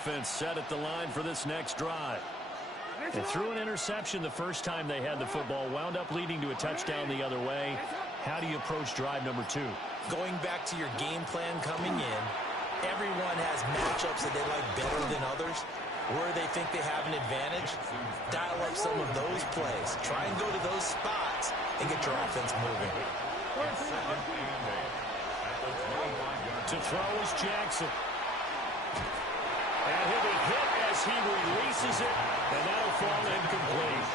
offense set at the line for this next drive. They threw an interception the first time they had the football, wound up leading to a touchdown the other way. How do you approach drive number 2? Going back to your game plan coming in, everyone has matchups that they like better than others. Where they think they have an advantage, dial up some of those plays. Try and go to those spots and get your offense moving. To throw is Jackson. And he'll be hit as he releases it, and that'll fall incomplete.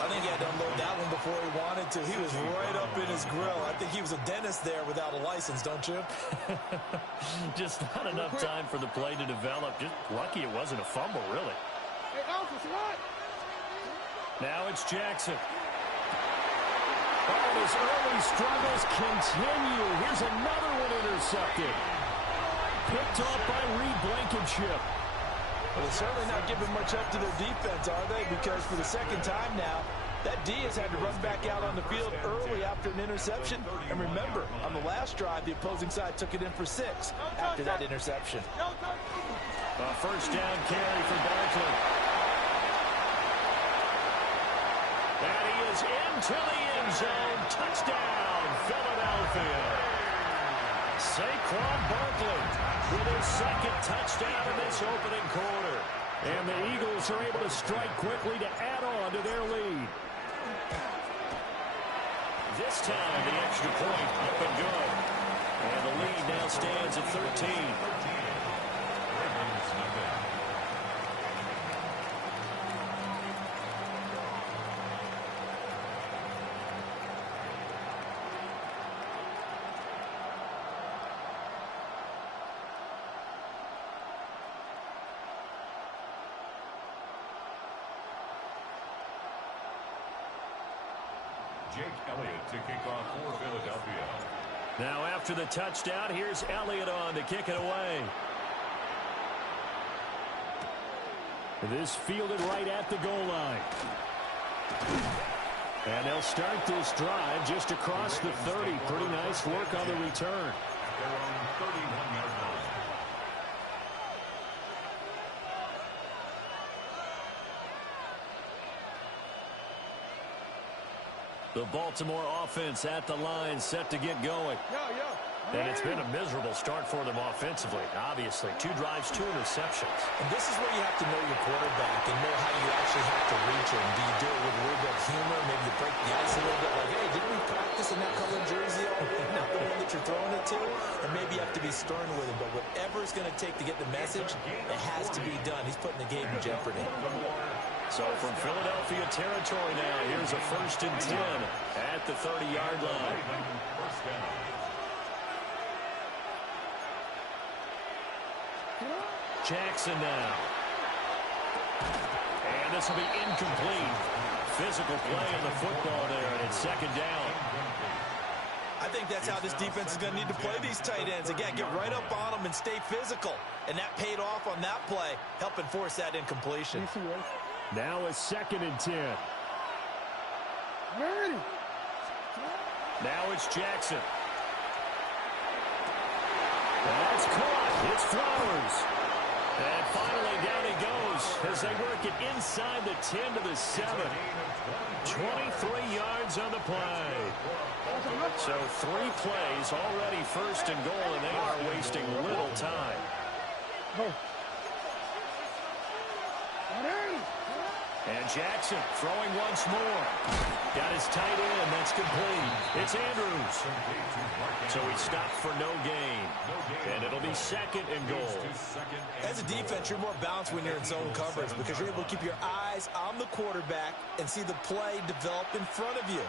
I think he had to unload that one before he wanted to. He was right up in his grill. I think he was a dentist there without a license, don't you? Just not enough time for the play to develop. Just lucky it wasn't a fumble, really. Now it's Jackson. Oh, his early struggles continue. Here's another one intercepted. Picked off by Reed Blankenship. Well, they're certainly not giving much up to their defense, are they? Because for the second time now, that D has had to run back out on the field early after an interception. And remember, on the last drive, the opposing side took it in for 6 after that interception. A first down carry for Barkley. And he is into the end zone. Touchdown, Philadelphia. Saquon Barkley with his second touchdown in this opening quarter. And the Eagles are able to strike quickly to add on to their lead. This time, the extra point up and good. And the lead now stands at 13. To kick off for Philadelphia. Now after the touchdown, here's Elliott on to kick it away. This fielded right at the goal line. And they'll start this drive just across the 30. Pretty nice work on the return. Their own 31-yard line. The Baltimore offense at the line, set to get going. And it's been a miserable start for them offensively, obviously. 2 drives, 2 interceptions. And this is where you have to know your quarterback and know how you actually have to reach him. Do you do it with a little bit of humor, maybe you break the ice a little bit, like, hey, didn't we practice in that colored jersey already? Not the one that you're throwing it to? Or maybe you have to be stern with him. But whatever it's going to take to get the message, it has to be done. He's putting the game in jeopardy. So from Philadelphia territory now, here's a 1st and 10 at the 30-yard line. Jackson now. And this will be incomplete. Physical play in the football there, and it's 2nd down. I think that's how this defense is going to need to play these tight ends. Again, get right up on them and stay physical. And that paid off on that play, helping force that incompletion. Now a 2nd and 10. Now it's Jackson. That's caught. It's Flowers. And finally down he goes as they work it inside the 10 to the 7. 23 yards on the play. So 3 plays already 1st and goal, and they are wasting little time. And Jackson throwing once more. Got his tight end. That's complete. It's Andrews. So he stopped for no gain. And it'll be 2nd and goal. As a defense, you're more balanced when you're in zone coverage because you're able to keep your eyes on the quarterback and see the play develop in front of you.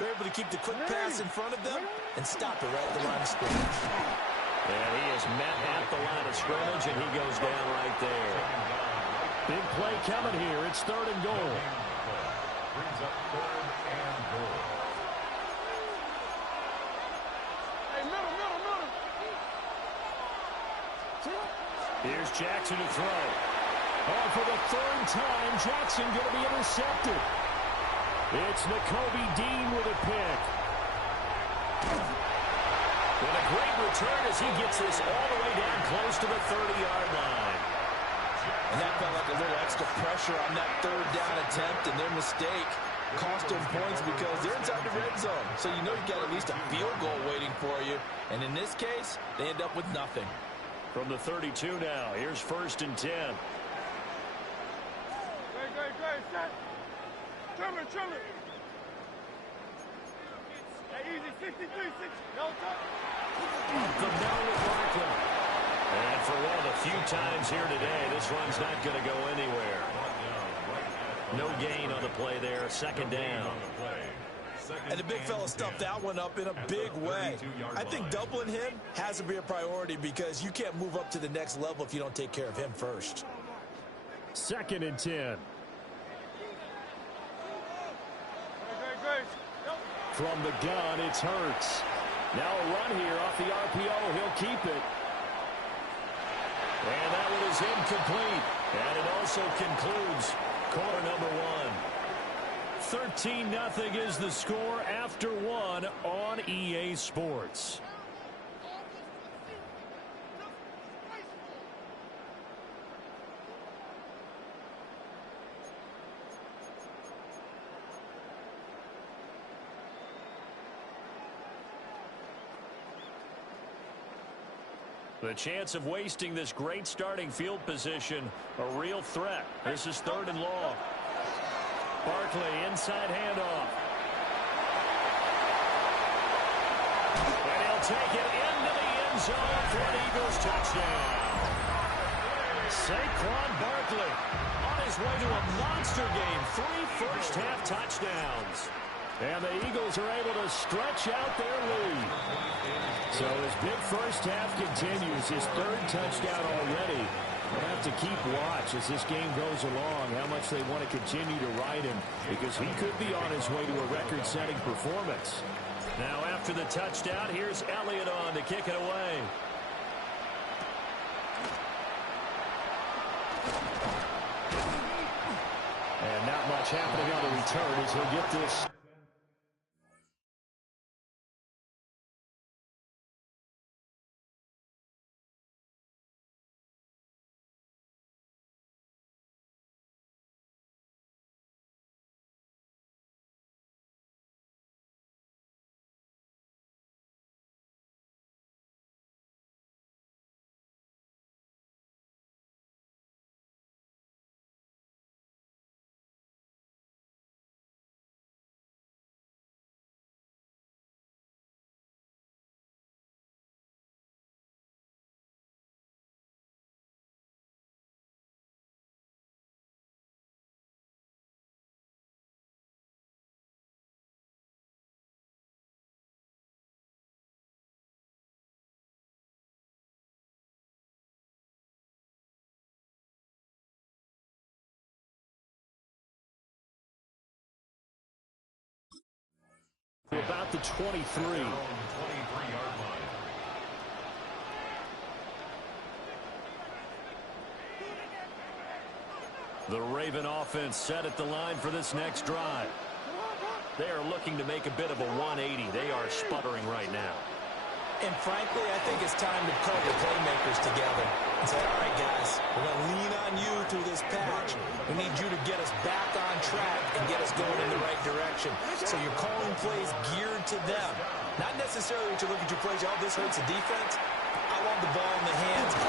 They're able to keep the quick pass in front of them and stop it right at the line of scrimmage. And he is met at the line of scrimmage, and he goes down right there. Big play coming here. It's 3rd and goal. Brings up 3rd and goal. Here's Jackson to throw. Oh, for the 3rd time, Jackson going to be intercepted. It's Nakobe Dean with a pick. And a great return as he gets this all the way down close to the 30-yard line. pressure on that third down attempt, and their mistake cost them points because they're inside the red zone. So you know you've got at least a field goal waiting for you. And in this case, they end up with nothing. From the 32 now, here's 1st and 10. Great, set. Trim it. Easy, 63, 60. No touch. The middle with Barkley. And for one of the few times here today, this run's not going to go anywhere. No gain on the play there, 2nd down. And the big fella stuffed that one up in a big way. I think doubling him has to be a priority because you can't move up to the next level if you don't take care of him first. 2nd and 10. From the gun, it's Hurts. Now a run here off the RPO. He'll keep it. And that one is incomplete. And it also concludes quarter number 1. 13-0 is the score after 1 on EA Sports. The chance of wasting this great starting field position, a real threat. This is 3rd and long. Barkley, inside handoff. And he'll take it into the end zone for an Eagles touchdown. Saquon Barkley on his way to a monster game. 3 first-half touchdowns. And the Eagles are able to stretch out their lead. So his big first half continues, his 3rd touchdown already. We'll have to keep watch as this game goes along, how much they want to continue to ride him, because he could be on his way to a record-setting performance. Now after the touchdown, here's Elliott on to kick it away. And not much happening on the return as he'll get this. About the 23. The Raven offense set at the line for this next drive. They are looking to make a bit of a 180. They are sputtering right now. And frankly, I think it's time to call your playmakers together and say, all right, guys, we're going to lean on you through this patch. We need you to get us back on track and get us going in the right direction. So you're calling plays geared to them. Not necessarily what you look at your plays, oh, this hurts the defense. I want the ball in the hands of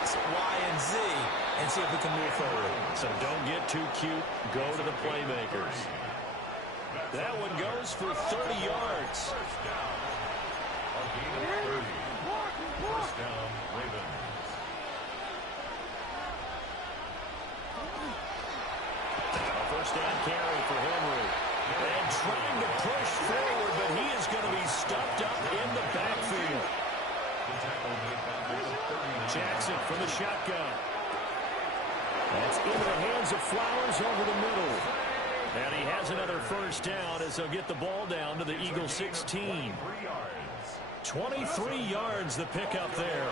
X, Y, and Z and see if we can move forward. So don't get too cute. Go to the playmakers. That one goes for 30 yards. First down, Ravens. A first down carry for Henry. And trying to push forward, but he is going to be stuffed up in the backfield. Jackson from the shotgun. That's into the hands of Flowers over the middle. And he has another first down as they'll get the ball down to the Eagles 16. 23 yards the pickup there.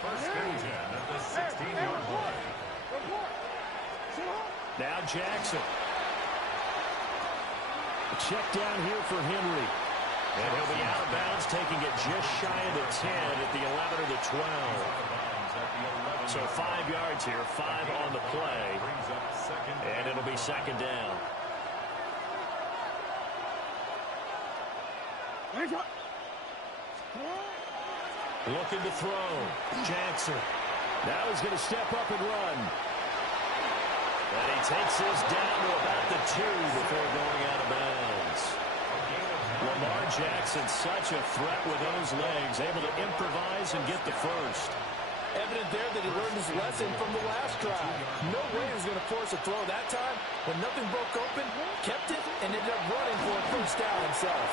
First and 10 at the 16-yard line. Now Jackson. A check down here for Henry. And he'll be out of bounds, taking it just shy of the 10 at the 11 or the 12. So 5 yards here, 5 on the play. And it'll be second down. Looking to throw. Jackson. Now he's going to step up and run. And he takes this down to about the 2 before going out of bounds. Lamar Jackson, such a threat with those legs, able to improvise and get the first. Evident there that he learned his lesson from the last drive. No way he was going to force a throw that time. When nothing broke open, kept it, and ended up running for a first down himself.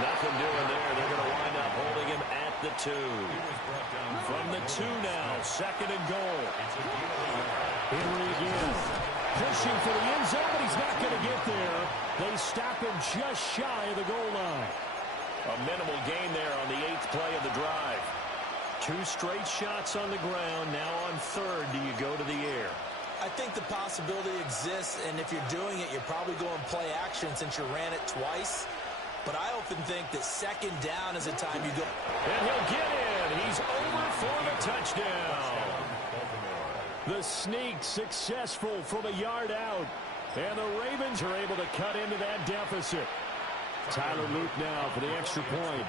Nothing doing there. They're going to wind up holding him at the 2. From the 2 now, second and goal. Henry again. Pushing for the end zone, but he's not going to get there. They stop him just shy of the goal line. A minimal gain there on the 8th play of the drive. 2 straight shots on the ground. Now on 3rd, do you go to the air? I think the possibility exists, and if you're doing it, you're probably going play action since you ran it twice. But I often think that second down is a time you go. And he'll get in. He's over for the touchdown. The sneak successful from a yard out. And the Ravens are able to cut into that deficit. Tyler Luke now for the extra point.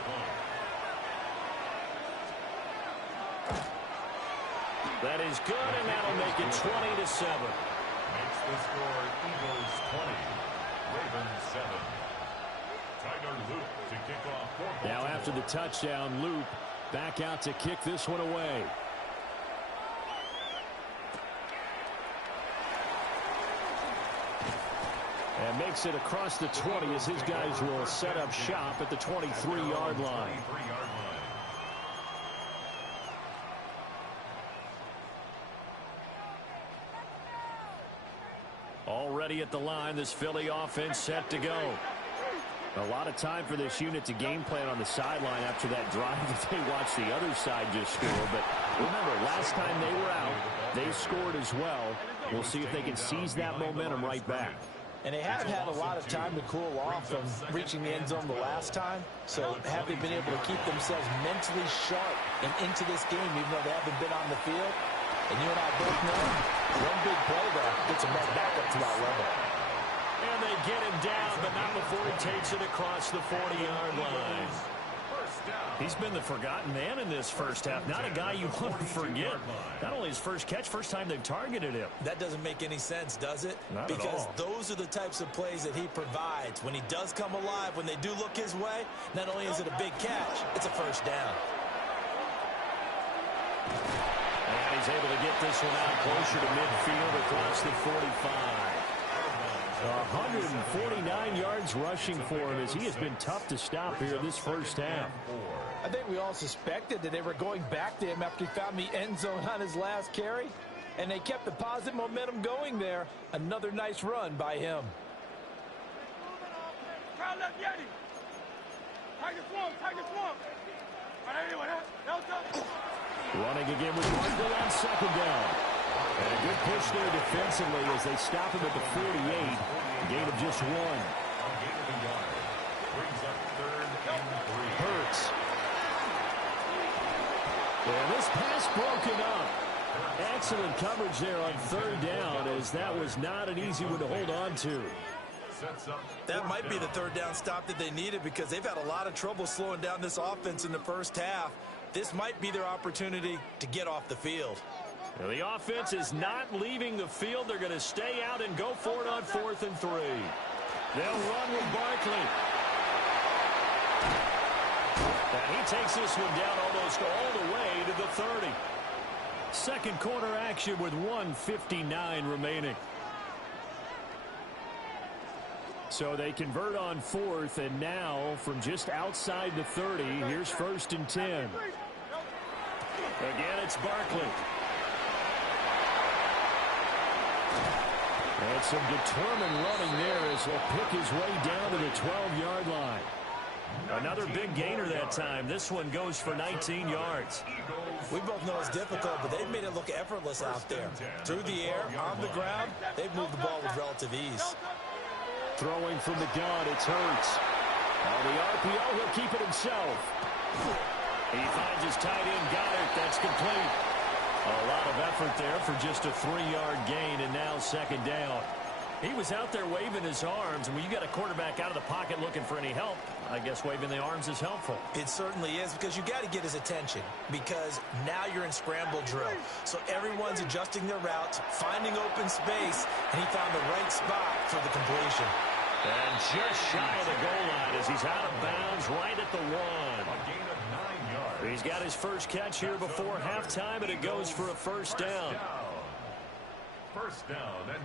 That is good, and that'll make it 20-7. Makes the score Eagles 20, Ravens 7. Tyler Luke to kick off. Now after the touchdown, Luke back out to kick this one away. And makes it across the 20 as his guys will set up shop at the 23-yard line. Already at the line, this Philly offense set to go. A lot of time for this unit to game plan on the sideline after that drive that they watched the other side just score. But remember, last time they were out, they scored as well. We'll see if they can seize that momentum right back. And they have had a lot of time to cool off from reaching the end zone the last time. So have they been able to keep themselves mentally sharp and into this game, even though they haven't been on the field? And you and I both know one big play there gets them right back up to that level. And they get him down, but not before he takes it across the 40-yard line. He's been the forgotten man in this first half. Not a guy you want to forget. Not only his first catch, first time they've targeted him. That doesn't make any sense, does it? Not because at all. Those are the types of plays that he provides. When he does come alive, when they do look his way, not only is it a big catch, it's a first down. And he's able to get this one out closer to midfield across the 45. 149 yards rushing for him as he has been tough to stop here this first half. I think we all suspected that they were going back to him after he found the end zone on his last carry, and they kept the positive momentum going there. Another nice run by him. Running again with Barkley on second down. And a good push there defensively as they stop him at the 48. Gain of just 1. Hurts. And this pass broken up. Excellent coverage there on third down as that was not an easy one to hold on to. That might be the third down stop that they needed because they've had a lot of trouble slowing down this offense in the first half. This might be their opportunity to get off the field. Now the offense is not leaving the field. They're going to stay out and go for it on 4th and 3. They'll run with Barkley. And he takes this one down almost all the way to the 30. Second quarter action with 1:59 remaining. So they convert on 4th, and now from just outside the 30, here's 1st and 10. Again, it's Barkley. And some determined running there as he'll pick his way down to the 12-yard line. Another big gainer that time. This one goes for 19 yards. We both know it's difficult, but they've made it look effortless out there. Through the air, on the ground, they've moved the ball with relative ease. Throwing from the gun, it's Hurts. On the RPO, he'll keep it himself. He finds his tight end, Goddard. That's complete. A lot of effort there for just a 3-yard gain, and now second down. He was out there waving his arms, and when you got a quarterback out of the pocket looking for any help, I guess waving the arms is helpful. It certainly is, because you got to get his attention, because now you're in scramble drill. So everyone's adjusting their routes, finding open space, and he found the right spot for the completion. And just shy of the goal line as he's out of bounds right at the 1. A gain of 9 yards. He's got his first catch here before halftime, and it goes for a first down. First down. And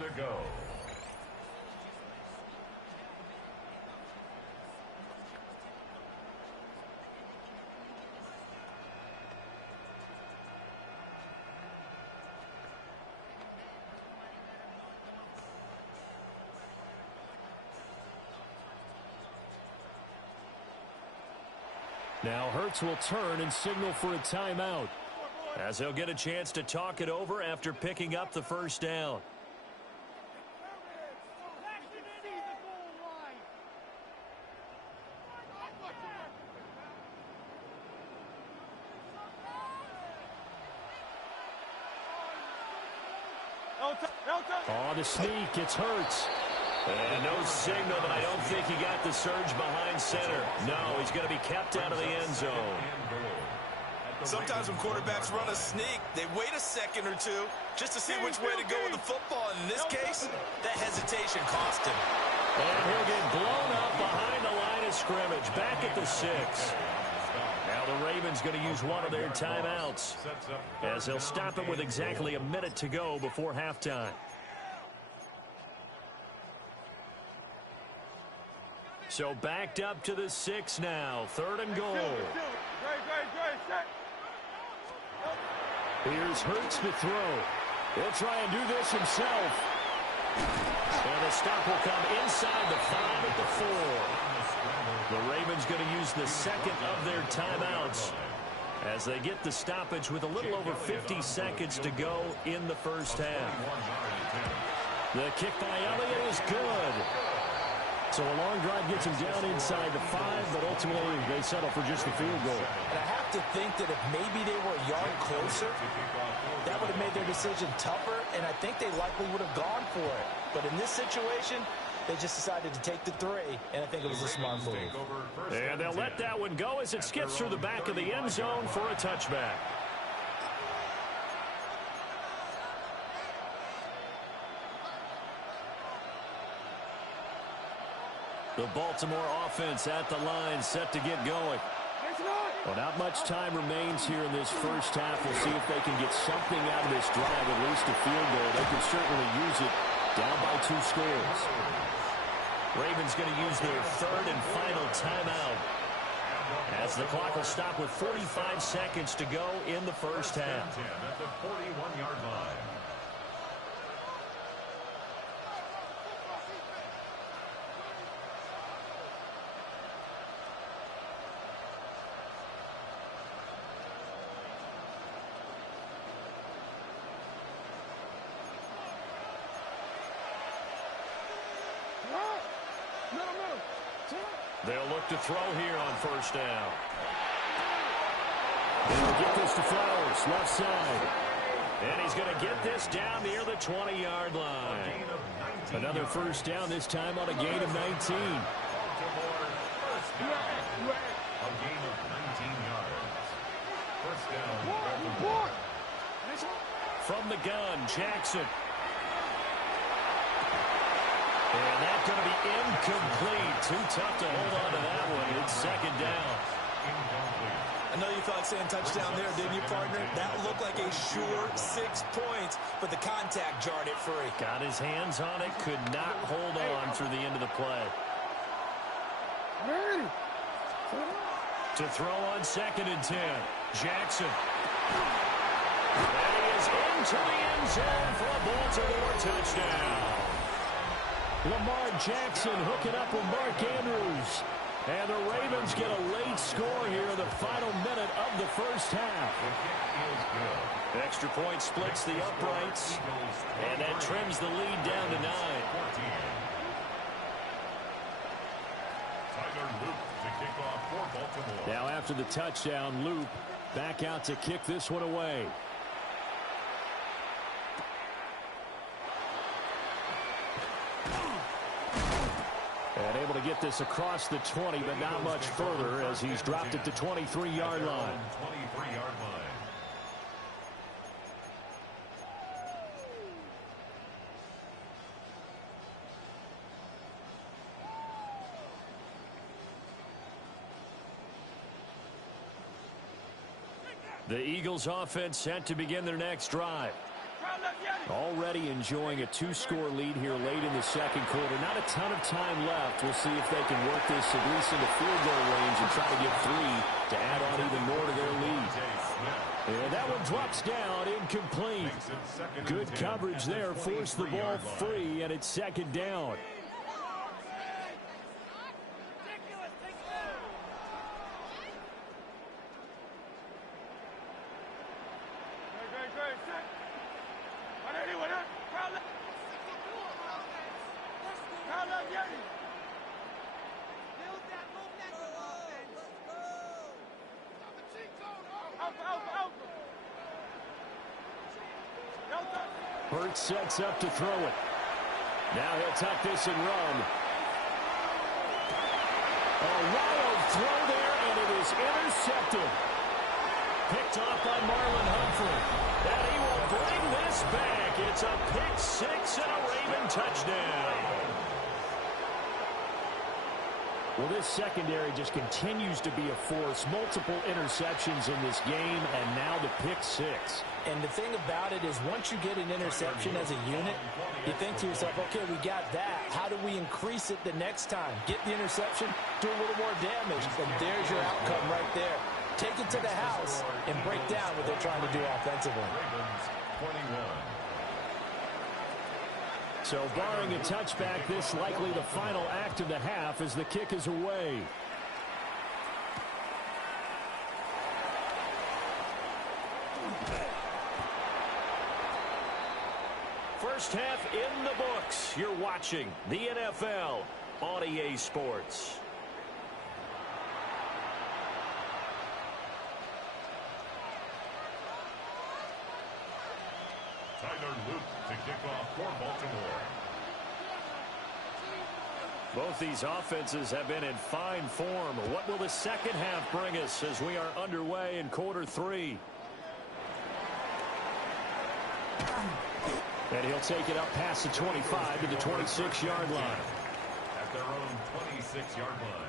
to go. Now Hurts will turn and signal for a timeout, as he'll get a chance to talk it over after picking up the first down. On the sneak, it's Hurts. And no signal, but I don't think he got the surge behind center. No, he's going to be kept out of the end zone. Sometimes when quarterbacks run a sneak, they wait a second or two just to see which way to go with the football. And in this case, that hesitation cost him. And he'll get blown up behind the line of scrimmage, back at the 6. Now the Ravens going to use one of their timeouts, as they'll stop him with exactly a minute to go before halftime. So backed up to the 6 now. 3rd and goal. Here's Hurts to throw. He'll try and do this himself. And the stop will come inside the 5 at the 4. The Ravens going to use the second of their timeouts as they get the stoppage with a little over 50 seconds to go in the first half. The kick by Elliott is good. So a long drive gets him down inside the 5, but ultimately they settle for just the field goal. And I have to think that if maybe they were a yard closer, that would have made their decision tougher, and I think they likely would have gone for it. But in this situation, they just decided to take the 3, and I think it was a smart move. And they'll let that one go as it skips through the back of the end zone for a touchback. The Baltimore offense at the line, set to get going. Well, not much time remains here in this first half. We'll see if they can get something out of this drive, at least a field goal. They can certainly use it down by 2 scores. Ravens going to use their 3rd and final timeout, as the clock will stop with 45 seconds to go in the first half. At the 41-yard line. They'll look to throw here on first down. They'll get this to Flowers, left side. And he's going to get this down near the 20-yard line. Another first down, this time on a gain of 19. A gain of 19 yards. First down, Baltimore. From the gun, Jackson. And that's going to be incomplete. Too tough to hold on to that one. It's second down. Incomplete. I know you felt like saying touchdown there, didn't you, partner? That looked like a sure 6 points, but the contact jarred it free. Got his hands on it, could not hold on through the end of the play. To throw on 2nd and 10. Jackson. And he is into the end zone for a Baltimore touchdown. Lamar Jackson hooking up with Mark Andrews. And the Ravens get a late score here in the final minute of the first half. Extra point splits the uprights. And that trims the lead down to 9. Now after the touchdown, Loop back out to kick this one away. And able to get this across the 20, but not much further as he's dropped it to 23-yard line. The Eagles offense set to begin their next drive. Already enjoying a 2-score lead here late in the second quarter. Not a ton of time left. We'll see if they can work this at least into field goal range and try to get 3 to add on even more to their lead. And that one drops down, incomplete. Good coverage there, forced the ball free, and it's 2nd down. Hurts sets up to throw it. Now he'll tuck this and run. A wild throw there, and it is intercepted. Picked off by Marlon Humphrey. And he will bring this back. It's a pick 6 and a Raven touchdown. Well, this secondary just continues to be a force. Multiple interceptions in this game, and now the pick 6. And the thing about it is once you get an interception as a unit, you think to yourself, okay, we got that. How do we increase it the next time? Get the interception, do a little more damage, and there's your outcome right there. Take it to the house and break down what they're trying to do offensively. So barring a touchback, this likely the final act of the half as the kick is away. First half in the books. You're watching the NFL on EA Sports. To kick off for Baltimore. Both these offenses have been in fine form. What will the second half bring us as we are underway in quarter 3? And he'll take it up past the 25 to the 26-yard line. At their own 26-yard line.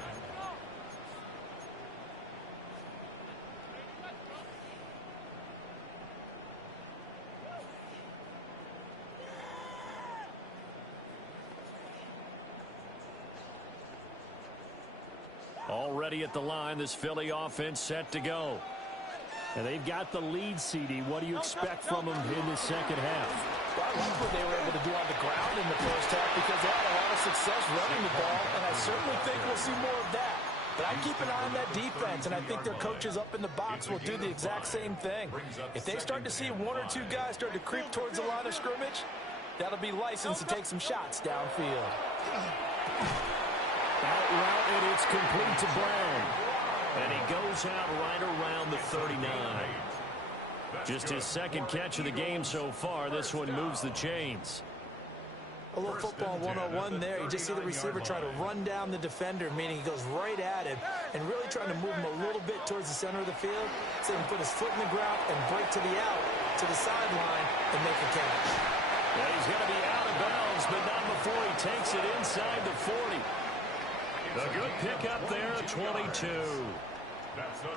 Already at the line, this Philly offense set to go. And they've got the lead, CD. What do you expect from them in the second half? Well, I like what they were able to do on the ground in the first half because they had a lot of success running the ball, and I certainly think we'll see more of that. But I keep an eye on that defense, and I think their coaches up in the box will do the exact same thing. If they start to see 1 or 2 guys start to creep towards the line of scrimmage, that'll be license to take some shots downfield. Out route, and it's complete to Brown. And he goes out right around the 39. Just his second catch of the game so far. This one moves the chains. A little football 101 there. You just see the receiver try to run down the defender, meaning he goes right at him and really trying to move him a little bit towards the center of the field so he can put his foot in the ground and break to the out, to the sideline, and make a catch. And he's going to be out of bounds, but not before he takes it inside the 40. A good pickup there, 22.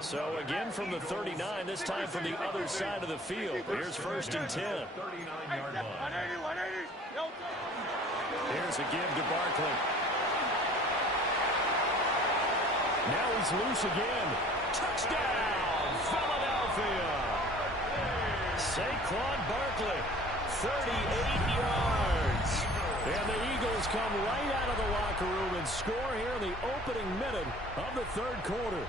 So again from the 39, this time from the other side of the field. Here's 1st and 10. 39-yard line. 180. No touch. Here's a give to Barkley. Now he's loose again. Touchdown, Philadelphia. Saquon Barkley, 38 yards. And the Eagles come right out of the locker room and score here in the opening minute of the 3rd quarter.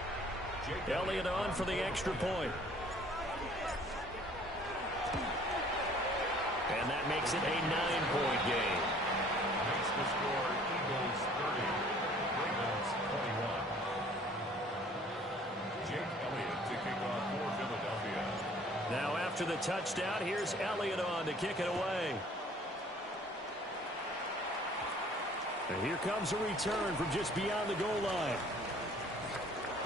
Elliott on for the extra point. And that makes it a 9-point game. Makes the score Eagles 30, Ravens 21. Jake Elliott to kick off for Philadelphia. Now after the touchdown, here's Elliott on to kick it away. And here comes a return from just beyond the goal line.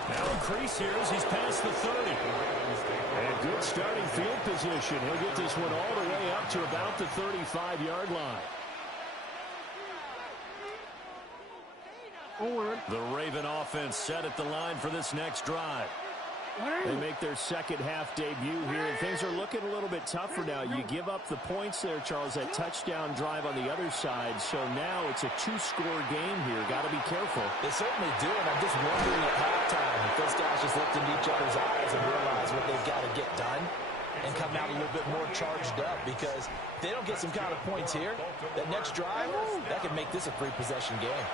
Now increase here as he's past the 30. And good starting field position. He'll get this one all the way up to about the 35-yard line. The Raven offense set at the line for this next drive. They make their second half debut here, and things are looking a little bit tougher now. You give up the points there, Charles, that touchdown drive on the other side. So now it's a 2-score game here. Got to be careful. They certainly do, and I'm just wondering at halftime if those guys just looked into each other's eyes and realize what they've got to get done and come out a little bit more charged up, because if they don't get some kind of points here, that next drive, that could make this a 3-possession game.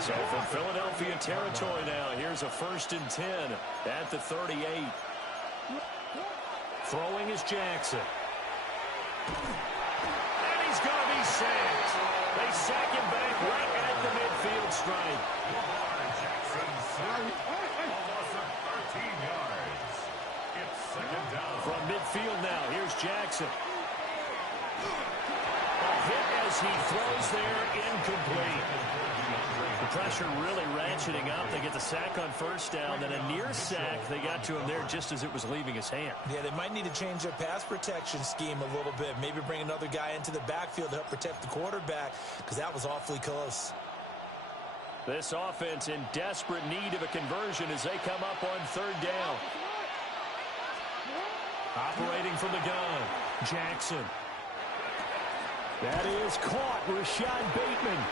So from Philadelphia territory now, here's a 1st and 10 at the 38. Throwing is Jackson. And he's going to be sacked. They sack him back right at the midfield stripe. Jackson almost 13 yards. It's 2nd down. From midfield now, here's Jackson. A hit as he throws there, incomplete. The pressure really ratcheting up. They get the sack on 1st down, then a near sack. They got to him there just as it was leaving his hand. Yeah, they might need to change their pass protection scheme a little bit. Maybe bring another guy into the backfield to help protect the quarterback, because that was awfully close. This offense in desperate need of a conversion as they come up on 3rd down. Operating from the gun, Jackson. That is caught, Rashad Bateman.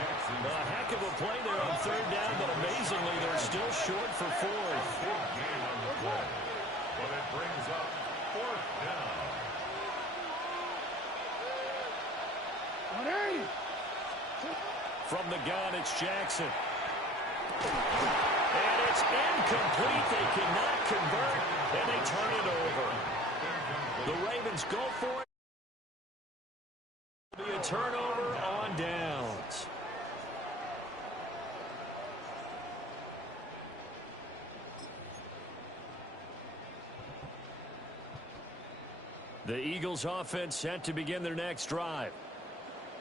A heck of a play there on 3rd down, but amazingly, they're still short for 4th. Big gain on the play, but it brings up 4th down. 180. From the gun, it's Jackson. And it's incomplete. They cannot convert, and they turn it over. The Ravens go for it. It'll be a turnover on downs. The Eagles offense set to begin their next drive.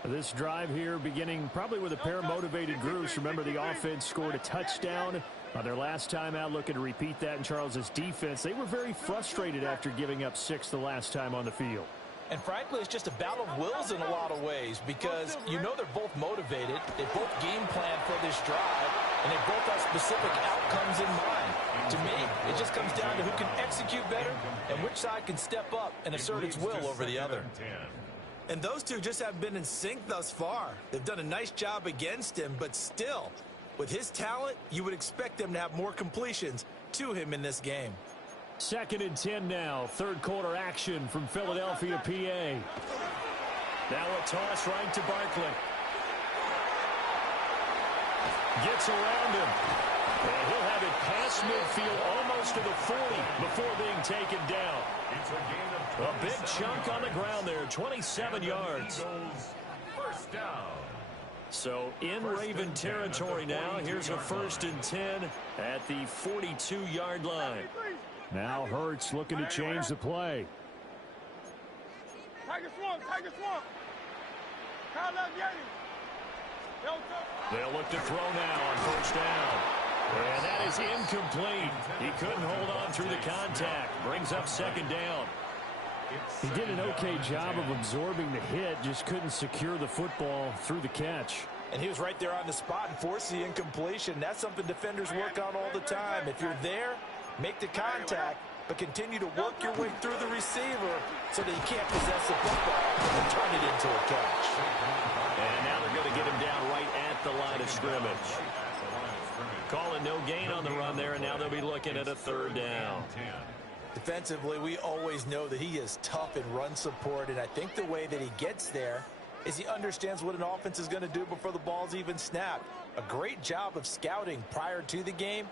This drive here beginning probably with a pair of motivated groups. Remember, the offense scored a touchdown on their last time out. Looking to repeat that in Charles's defense. They were very frustrated after giving up 6 the last time on the field. And frankly, it's just a battle of wills in a lot of ways, because you know they're both motivated. They both game plan for this drive, and they both have specific outcomes in mind. To me, it just comes down to who can execute better and which side can step up and assert its will over the other. And those two just haven't been in sync thus far. They've done a nice job against him, but still, with his talent, you would expect them to have more completions to him in this game. 2nd and 10 now. 3rd quarter action from Philadelphia, PA. Now a toss right to Barkley. Gets around him. And he'll have it past midfield almost to the 40 before being taken down. A big chunk on the ground there, 27 yards. 1st down. So in Raven territory now, here's a 1st and 10 at the 42-yard line. Now Hurts looking to change the play. Tiger swamp, Tiger swamp. Kyle Yeti. They'll look to throw now on 1st down. And that is incomplete. He couldn't hold on through the contact. Brings up 2nd down. He did an okay job of absorbing the hit, just couldn't secure the football through the catch. And he was right there on the spot and forced the incompletion. That's something defenders work on all the time. If you're there, make the contact, but continue to work your way through the receiver so that you can't possess the football and turn it into a catch. And now they're going to get him down right at the line of scrimmage. Calling no gain on the run there, and now they'll be looking at a 3rd down. Defensively, we always know that he is tough in run support, and I think the way that he gets there is he understands what an offense is going to do before the ball's even snapped. A great job of scouting prior to the game,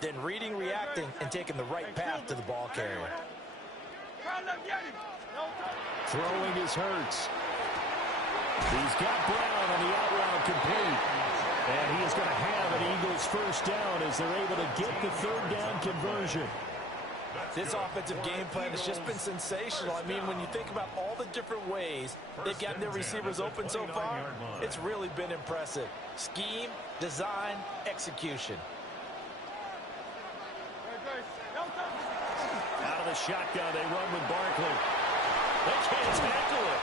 then reading, reacting, and taking the right path to the ball carrier. Throwing is Hurts. He's got Brown on the out route complete. And he is going to have an Eagles 1st down as they're able to get the 3rd down conversion. This offensive game plan has just been sensational. I mean, when you think about all the different ways they've gotten their receivers open so far, it's really been impressive. Scheme, design, execution. Out of the shotgun, they run with Barkley. They can't tackle it.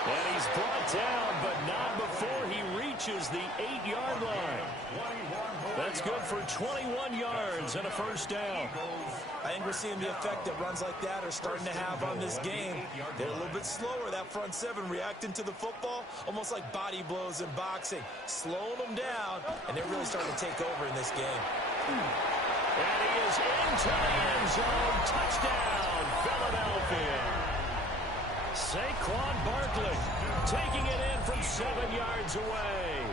And he's brought down, but not before he reaches the 8-yard line. That's good for 21 yards and a 1st down. I think we're seeing the effect that runs like that are starting to have on this game. They're a little bit slower, that front 7, reacting to the football, almost like body blows in boxing, slowing them down, and they're really starting to take over in this game. And he is into the end zone. Touchdown, Philadelphia. Saquon Barkley taking it in from 7 yards away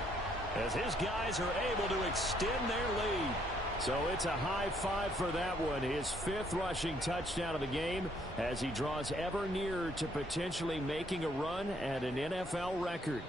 as his guys are able to extend their lead. So it's a high 5 for that one. His 5th rushing touchdown of the game as he draws ever nearer to potentially making a run at an NFL record.